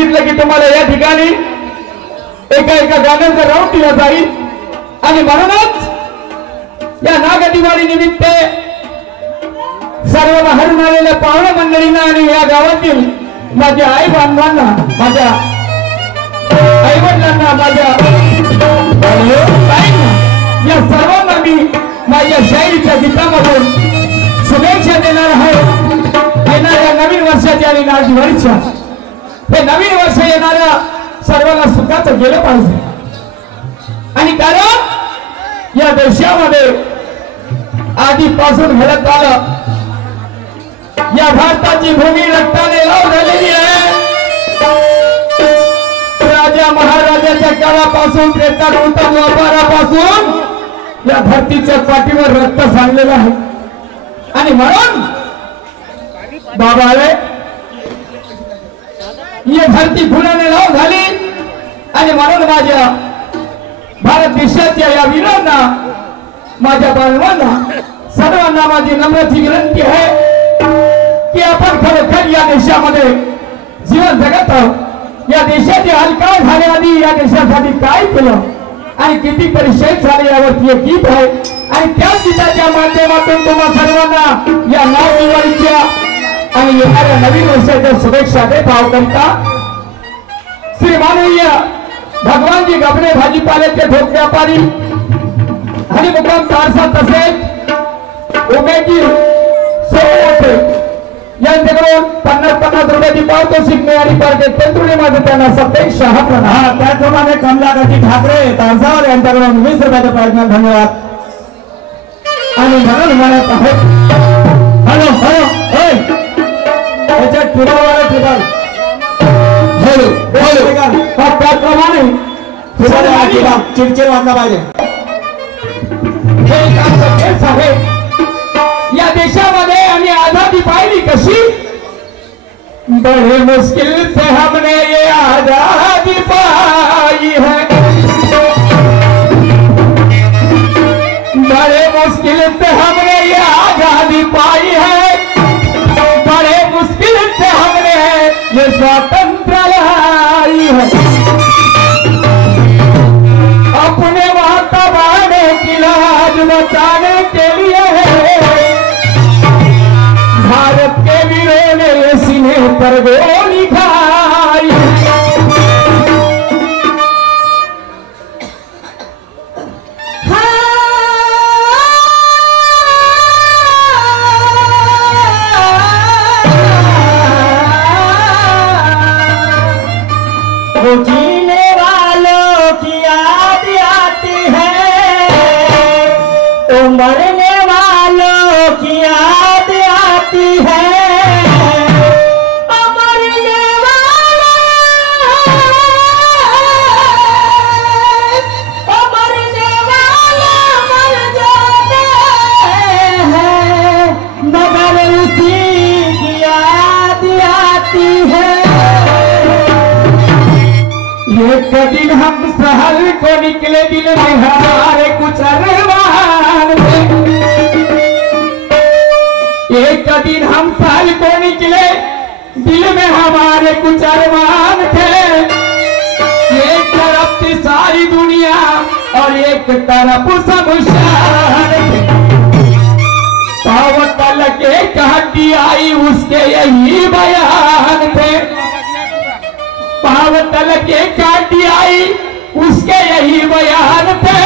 सांगितलं की तुम्हाला या ठिकाणी एका एका गाण्याचा राऊंड दिला जाईल आणि म्हणूनच या नागदिवाळी निमित्त सर्व बाहेरून आलेल्या पाहुणे मंडळींना आणि या गावातील माझ्या आई बांधवांना, माझ्या आई वडिलांना, माझ्या या सर्वांना मी माझ्या शायरीच्या गीतामधून शुभेच्छा देणार आहे। येणाऱ्या नवीन वर्षाची आणि नागदिवाळीच्या हे नवीन वर्ष येणाऱ्या सर्वांना सुखाचं गेलं पाहिजे आणि कारण या देशामध्ये आधीपासून घडत आलं, या भारताची भूमी रक्ताने लाल झालेली आहे। राजा महाराजाच्या काळापासून त्रेतायुगापासून द्वापारापासून या धरतीच्या पाठीवर रक्त सांडलेलं आहे आणि म्हणून बाबाले ही धरती फुलाने लाल झाली आणि म्हणून माझ्या भारत देशाच्या या वीरांना, माझ्या बांधवांना सर्वांना माझी नम्रची विनंती आहे की आपण खरोखर या देशामध्ये जीवन जगत आहोत। या देशाचे हाल काय झाले, आधी या देशासाठी काय केलं आणि किती परिचय झाले यावरती एक गीत आहे आणि त्या गीताच्या माध्यमातून तुम्हा सर्वांना या नागदिवाळीच्या आणि येणाऱ्या नवीन वर्षाच्या शुभेच्छा देत आहोत। करिता श्री माननीय भगवानजी गबरे भाजीपाल्याचे ठोक व्यापारी हरिमुकाम तारसा तसेच उमेदजी सोमोटे यांच्याकडून 50 रुपयाची पारितोषिक मिळाली पाहिजे। तेंतुळे माझं त्यांना सतेज हा त्याचप्रमाणे कमलाकाठी ठाकरे तारसावर यांच्याकडून 20 रुपयाचा प्रार्थना धन्यवाद आणि म्हणून म्हणत आहे हॅलो हॅलो त्याच्यात फिरवायला फिरवाल हॅलो हॅलो त्याप्रमाणे चिडचिड वाजला पाहिजे। हे काम तेच आहे या देशामध्ये आणि आजादी पाहिली कशी, बड़े मुश्किल से हमने ये आजादी पाई है, बड़े मुश्किल से हमने ये आजादी पाई है, बड़े मुश्किल से हमने ये स्वातंत्र लाई है। अपने वातावरण की लाज बचाने के लिए भारत के वीरों ने सीने पर गोली खाई। वो जीने वालों की याद आती है, तो मरने वालों की याद आती है, मरने वाले मर जाते हैं, मगर उसी की याद आती है। एक दिन हम शहर को निकले, दिल में हमारे कुछ अरमान थे, एक दिन हम शहर को निकले, दिल में हमारे कुछ अरमान थे, एक तरफ थी सारी दुनिया और एक तरफ शमशान थे, पावतल के कहती आई उसके यही बयान थे, पावतल के काटी आई उसके यही बयान थे,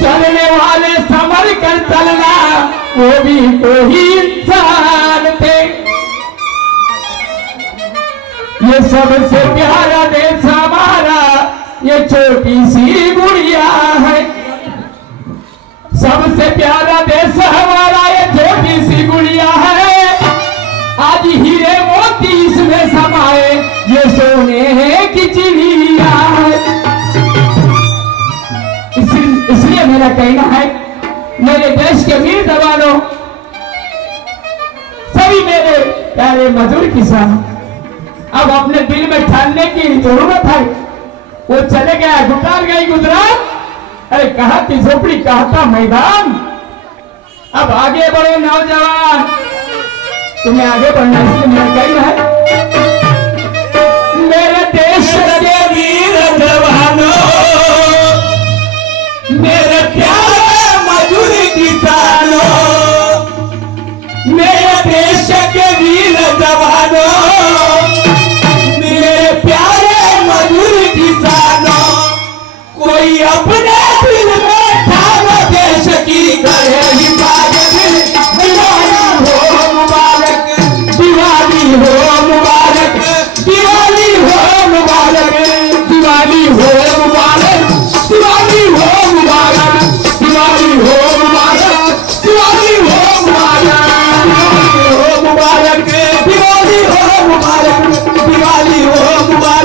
चलने वाले संभल कर चलना वो भी तो ही इंसान थे। ये सबसे प्यारा देश हमारा ये छोटी सी गुड़िया है, सबसे प्यारा देश हमारा ये छोटी सी गुड़िया है, आज हीरे मोती इसमें समाए ये सोने की चिड़िया है। इसलिए मेरा कहना है मेरे देश के वीर जवानों, सभी मेरे प्यारे मजदूर किसान, अब अपने दिल में ठानने की जरूरत है। वो चले गया गुजार गई गुजरात, अरे कहा थी झोपड़ी कहा था मैदान, अब आगे बढ़ो नौजवान, तुम्हें आगे बढ़ना इसलिए मेरा कहना है किसानों, मेरे प्यारे मजदूर किसानों, कोई अपने दिल में ठानो देश की करे हिफाजत। दिवाली हो मुबारक, दिवाली हो मुबारक, दिवाली हो मुबारक, दिवाली हो मुबारक, दिवाली हो मुबारक, दिवाली हो मुबारक, दिवाली हो मुबारक, दिवाली हो मुबारक, दिवाली हो मुबारक,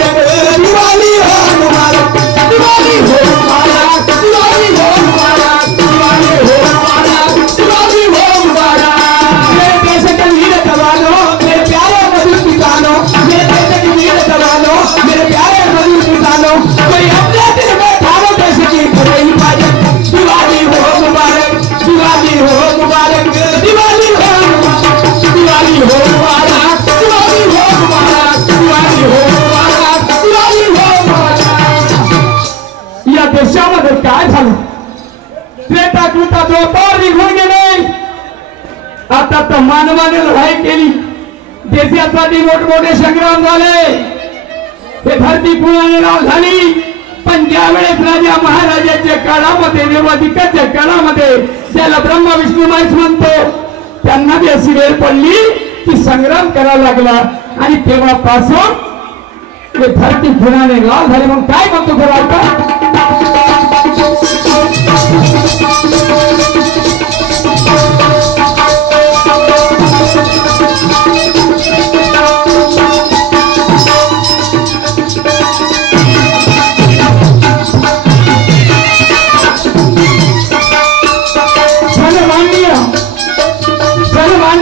दिवाली हो मुबारक, दिवाली हो मुबारक, दिवाली हो मुबारक, दिवाली हो मुबारक, दिवाली हो मुबारक। मेरे देश के वीर जवानों, मेरे प्यारे मजदूर किसानों, मेरे देश के वीर जवानों, मेरे प्यारे मजदूर किसानों, कोई अपने दिल में ठानो देश की करे हिफाजत। दिवाली हो मुबारक, दिवाली हो मुबारक, दिवाली हो मुबारक, दिवाली हो मुबारक, दिवाली हो मुबारक, दिवाली हो मुबारक, दिवाली हो मुबारक। या देशामध्ये काय झालं? त्रेता कृता जो पार निघून गेले, आता तर मानवाने लढाई केली, देशासाठी मोठमोठे संग्राम झाले, हे धरती पुण्याने नाव झाली. पण ज्या वेळेस राजा महाराजांच्या काळामध्ये, देवाधिकाच्या काळामध्ये, ज्याला ब्रह्मा विष्णू महेश म्हणतो, त्यांना बी अशी वेळ पडली की संग्राम करावा लागला. आणि तेव्हापासून ते धरती पुण्याने लाल झाले. मग काय म्हणतो खरं आता?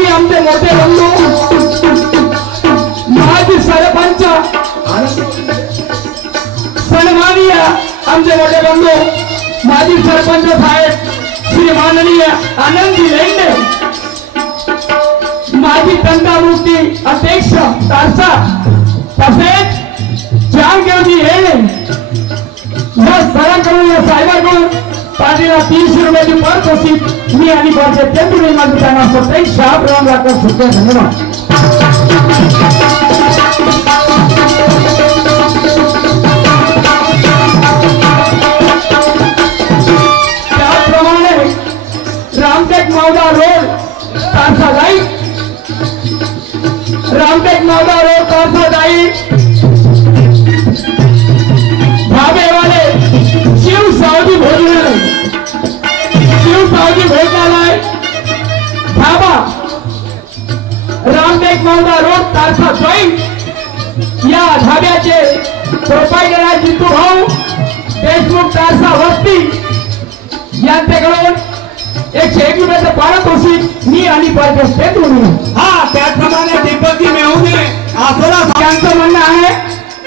आमचे मोठे बंधू माजी सरपंच, सन्माननीय आमचे मोठे बंधू माजी सरपंच साहेब श्री माननीय आनंदी लेंडे, माजी तंटामुक्ती अध्यक्ष तारसा, तसेच जानदेवजी हेणे या सरांकडून, या साहेबांकडून पाटीला 300 रुपयाची पारितोषिक मी आणि माझे तेंडुले माझे त्यांना सत्ताई शाहराम राखत सुद्धा. धन्यवाद. त्याप्रमाणे रामटेक मावदा रोड तारसा जाई, रामटेक मावदा रोड तारसा जाई धाबेवाले शिव सावजी भोजनालय, शिव सावजी भोजनालय धाबा, रामटेक मावदा रोड तारसा जॉईंट, या धाब्याचे प्रोपायटर आहे जितू भाऊ देशमुख तारसा वस्ती, यांच्याकडून 101 रुपयाचं पारितोषिक मी आणि पारितोषिक देतो. हा, त्याचप्रमाणे दीपकजी मेहुणे आपला त्यांचं म्हणणं आहे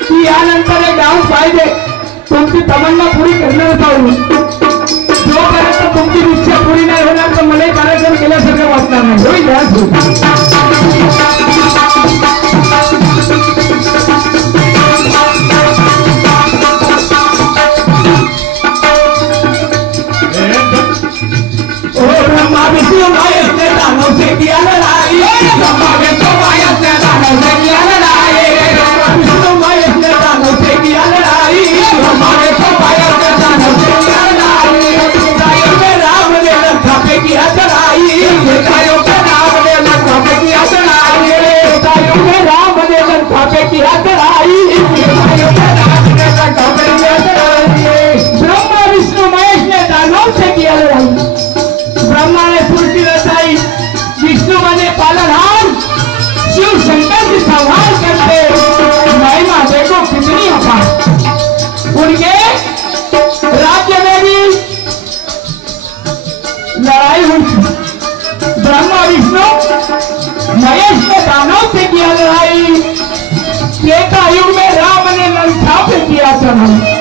की यानंतर एक डान्स पाहिजे, तुमची तमन्ना पुरी करणार जाऊ. जोपर्यंत तुमची इच्छा पुरी नाही होणार तर मला कार्यक्रम केल्यासारखं वाटणार नाही. होईल ब्रह्मा विष्णू महेश ने दानव से किया लड़ाई, ब्रह्मा विष्णू महेश ने दानव से किया लड़ाई, ब्रह्मा विष्णु महेश ने दानव से किया लड़ाई, ब्रह्मा विष्णु महेश ने दानव से किया लड़ाई. त्रेतायुग में राम ने लंका पे किया चढ़ाई, त्रेतायुग में राम ने लंका पे किया चढ़ाई, त्रेतायुग में राम ने लंका पे किया चढ़ाई, त्रेतायुग में राम ने लंका पे किया चढ़ाई. ब्रह्मा विष्णु महेश ने दानव से किया लड़ाई, ब्रह्मा ने सृष्टि रचाई, विष्णु बने पालनहार, शिव शंकर की संहार करते. महिमा देखो कितनी अपार. उनके राज्य में भी लड़ाई हुई थी. ब्रह्मा विष्णु महेश ने दानव से किया लड़ाई, त्रेता युग में राम ने लंका पे किया चढ़ाई.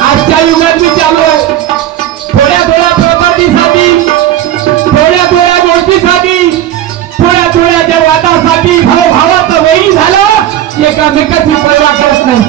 आजच्या युगात मी चालू आहे. थोड्या थोड्या प्रॉपर्टीसाठी, थोड्या थोड्या गोष्टीसाठी, थोड्या थोड्या त्या वादासाठी भावाचं वैरी झालं, एकामेकाची पर्वा करत नाही.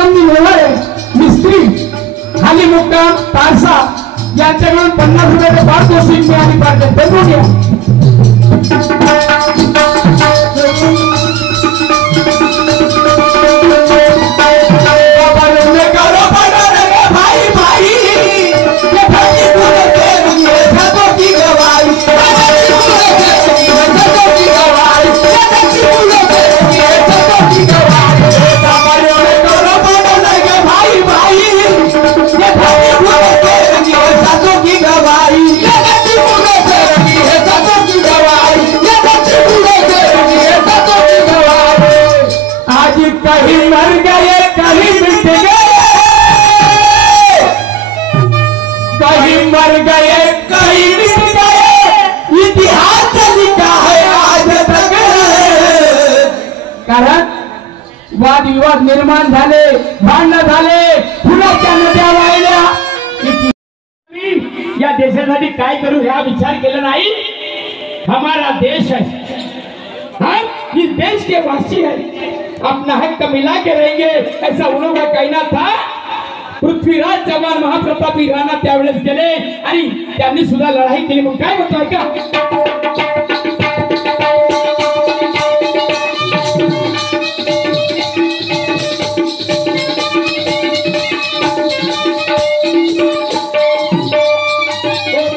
समजी व्यवहार मिस्त्री खाली मुक्काम तारसा यांच्याकडून 50 रुपयाचे पारितोषिक मिळाली पाहिजे बनवून घ्या. कहीं मर गए कहीं मिट गए कहीं मर गए कहीं मिट गए इतिहास लिखा है आज तक. कारण वाद विवाद निर्माण झाले भांडण झाले फुलाच्या नद्या वाहिल्या. या देशासाठी काय करू हा विचार केला नाही. हमारा देश है हम इस देश के वासी है अपना हक मिला के रहेंगे ऐसा उन लोगों का कहना था. पृथ्वीराज चव्हाण महाप्रतापी राणा त्यावेळेस गेले आणि त्यांनी सुद्धा लढाई केली. मग काय म्हणतोय का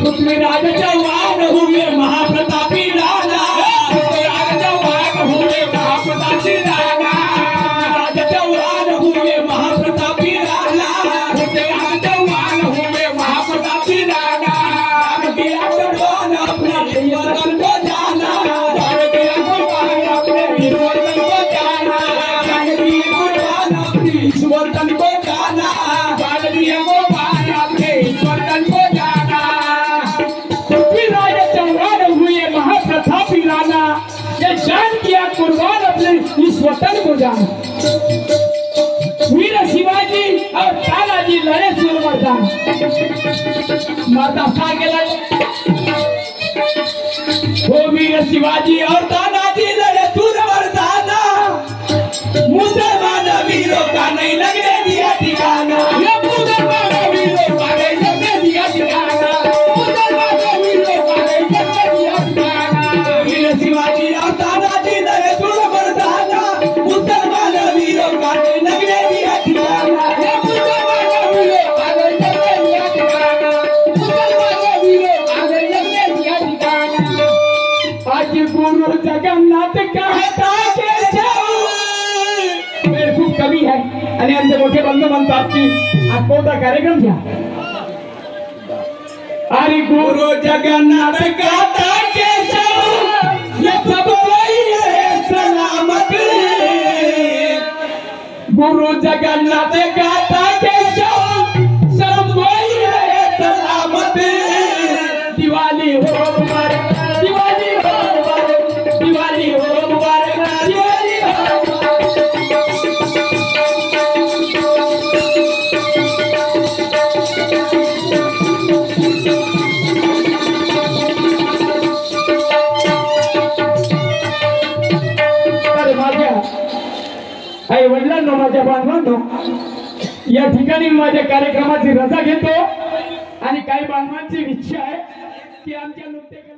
पृथ्वीराज चव्हाण हुए महाप्रतापी राणा पृथ्वीराज चव्हाण हुए महाप्रतापी राणा राज चव्हाण हुए महाप्रतापी राणा पृथ्वीराज चव्हाण हुए महाप्रतापी राणा दिया कुर्बान अपने वतन को जाना दिया कुर्बान अपने वतन को जाना दिया कुर्बान अपने वतन को जाना दिया कुर्बान अपने वतन को जाना. पृथ्वीराज चव्हाण हुए महाप्रतापी राणा ये जान किया कुर्बान अपने इस वतन को जाना. वीर शिवाजी और तानाजी लड़े सूरमर्दान मर्दा खा के लड़े. वो वीर शिवाजी और तानाजी लड़े सूरमर्दाना मुसलमान वीरों का नहीं लगने दिया ठिकाना. ये मुसलमान वीरों का नहीं लगने दिया ठिकाना. शिवाजी और तानाजी लड़े सूरमर्दाना मुसलमान वीरों का नहीं लगने दिया ठिकाना. मुसलमान वीरों का नहीं लगने दिया ठिकाना. मुसलमान वीरों का नहीं लगने दिया ठिकाना. आज गुरु जगन्नाथ कहता वेळ खूप कमी आहे आणि आमचे मोठे बंधू म्हणतात की आत्मोचा कार्यक्रम घ्या. अरे गुरु जगन्नाथ कहता ये सब कोई है सलामत. गुरु जगन्नाथ गाता के सब कोई है सलामत. दिवाली हो मुबारक दिवाली हो मुबारक दिवाली हो मुबारक दिवाली हो आई वडिलांनो माझ्या बांधवांनो या ठिकाणी माझ्या कार्यक्रमाची रजा घेतो आणि काही बांधवांची इच्छा आहे की आमच्या नृत्य